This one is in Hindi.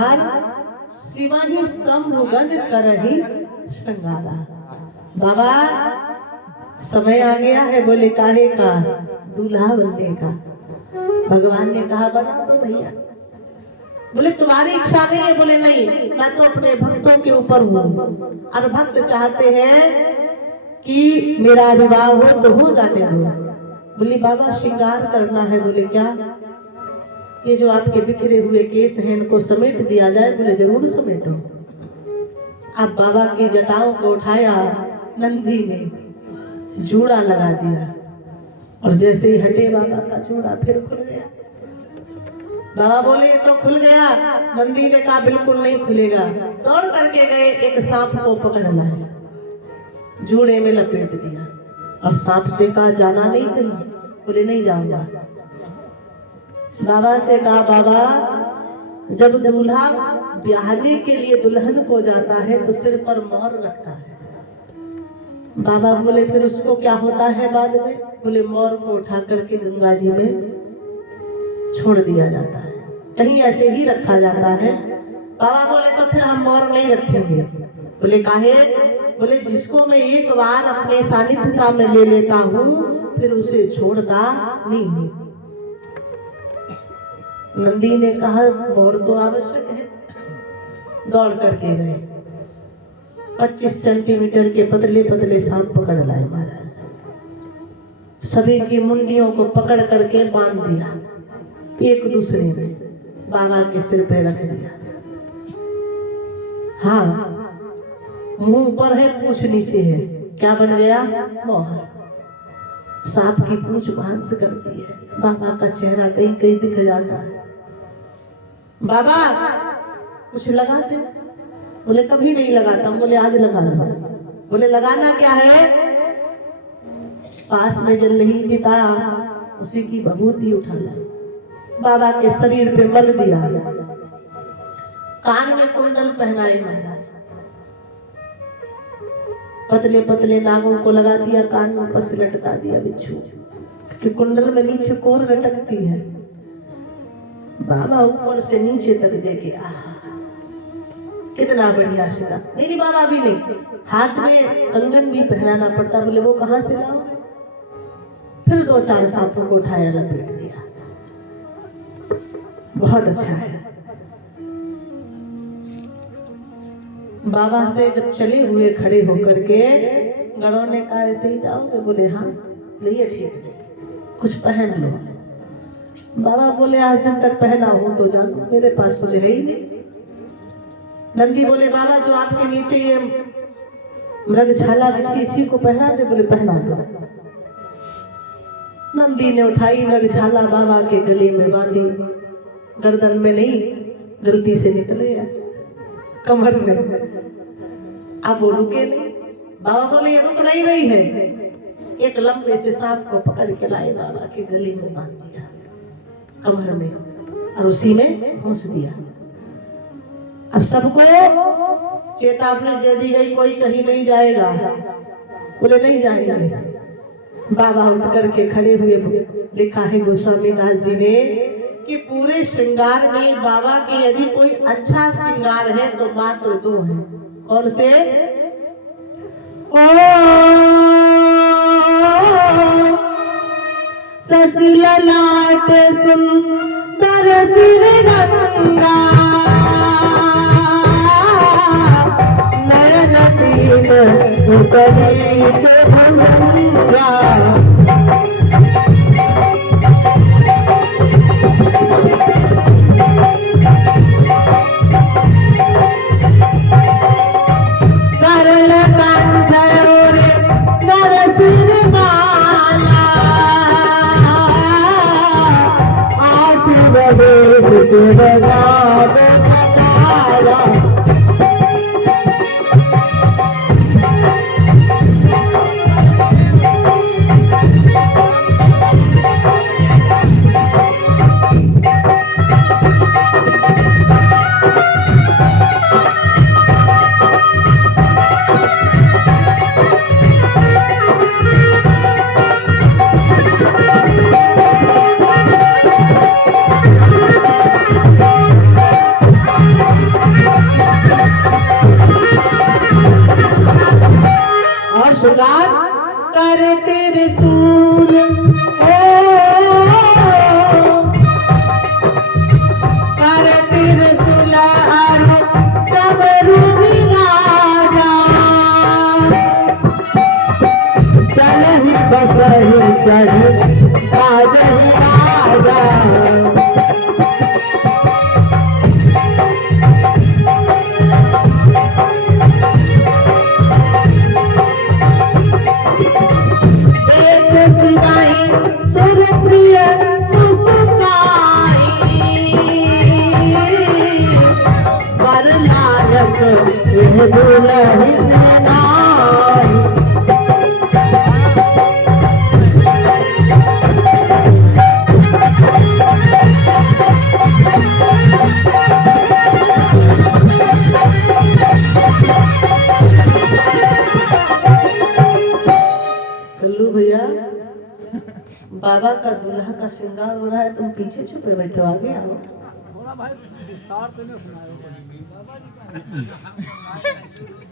सिंगार शिवानी समगन करही श्रृंगारा। बाबा समय आ गया है, बोले काहे का, दूल्हा बनने का। भगवान ने कहा बना दो भैया। बोले तुम्हारी इच्छा नहीं है? बोले नहीं, मैं तो अपने भक्तों के ऊपर हूँ, और भक्त चाहते हैं कि मेरा विवाह हो तो हो जाने दो। बोली बाबा श्रृंगार करना है। बोले क्या? ये जो आपके बिखरे हुए केस हैं इनको समेट दिया जाए। बोले जरूर समेटो। अब बाबा की जटाओं को उठाया नंदी ने, जूड़ा लगा दिया, और जैसे ही हटे बाबा का जूड़ा फिर खुल गया। बाबा बोले तो खुल गया। नंदी ने कहा बिल्कुल नहीं खुलेगा। दौड़ करके गए, एक सांप को पकड़ लाए, जूड़े में लपेट दिया, और सांप से कहा जाना नहीं कहीं। बोले नहीं जाऊंगा। बाबा से कहा बाबा जब दूल्हा ब्याहने के लिए दुल्हन को जाता है तो सिर पर मोहर रखता है। बाबा बोले फिर उसको क्या होता है बाद में? बोले मोर को उठा करके गंगा जी में छोड़ दिया जाता है, कहीं ऐसे ही रखा जाता है। बाबा बोले तो फिर हम मोर नहीं रखेंगे। बोले काहे? बोले जिसको मैं एक बार अपने सानिध्यता में ले लेता हूँ फिर उसे छोड़ता नहीं हूँ। नंदी ने कहा मोर तो आवश्यक है। दौड़ करके गए, 25 सेंटीमीटर के पतले पतले सांप पकड़ लाए महाराज। सभी की मुंडियों को पकड़ करके बांध दिया, एक दूसरे में बाबा के सिर पे रख दिया। हाँ, मुंह ऊपर है, पूंछ नीचे है, क्या बन गया? मोहर। सांप की पूंछ मांस करती है, बाबा का चेहरा कहीं कहीं दिख जाता है। बाबा कुछ लगाते? बोले कभी नहीं लगाता। बोले आज लगाना। बोले लगाना क्या है? पास में जल रही चिता उसी की भभूति उठा लाई, बाबा के शरीर पे मल दिया, कान में कुंडल पहनाए महाराज, पतले पतले नागों को लगा दिया, कान में ऊपर से लटका दिया बिच्छू कि कुंडल में नीचे कोर लटकती है। बाबा ऊपर से नीचे तक देखे, आहा कितना बढ़िया श्रृंगार। नहीं बाबा भी नहीं, हाथ में कंगन भी पहनाना पड़ता। बोले वो कहाँ से लाओ? फिर 2-4 सांपों को उठाया, लपेट दिया। बहुत अच्छा है। बाबा से जब चले हुए खड़े होकर के गणों ने कहा ऐसे ही जाओगे? बोले हाँ। नहीं ठीक है, कुछ पहन लो। बाबा बोले आज दिन तक पहना हूं तो जानो, मेरे पास कुछ है ही नहीं। नंदी बोले बाबा जो आपके नीचे ये मृगछाला बिछी इसी को पहना दे। बोले पहना दो। नंदी ने उठाई मृगछाला, बाबा के गले में बांधी, गर्दन में नहीं, गलती से निकल गया कमर में। अब वो रुके नहीं। बाबा बोले रुक नहीं रही है। एक लंबे से सांप को पकड़ के लाए, बाबा के गले में बांध दिया, कमर में, और उसी में घुस दिया। अब सबको चेतावनी दे दी गई, कोई कहीं नहीं जाएगा। बोले नहीं जाएंगे। बाबा उठ करके खड़े हुए, लिखा है गोस्वामी दास जी ने कि पूरे श्रृंगार में बाबा के यदि कोई अच्छा श्रृंगार है तो मात्र 2 है। कौन से? ओ ससललाट सुंदर सिर गंगा, नयन तीन उपरीत भुजंगा। श्रृंगार करते रसूल करते रसूल कमरू राजा चलहि बसहि चढ़ राजहि राजा भैया बाबा का दूल्हा का श्रृंगार हो रहा है, तुम पीछे छुपे बैठो, आगे आओ। थोड़ा भाई विस्तार तो नहीं सुनाया।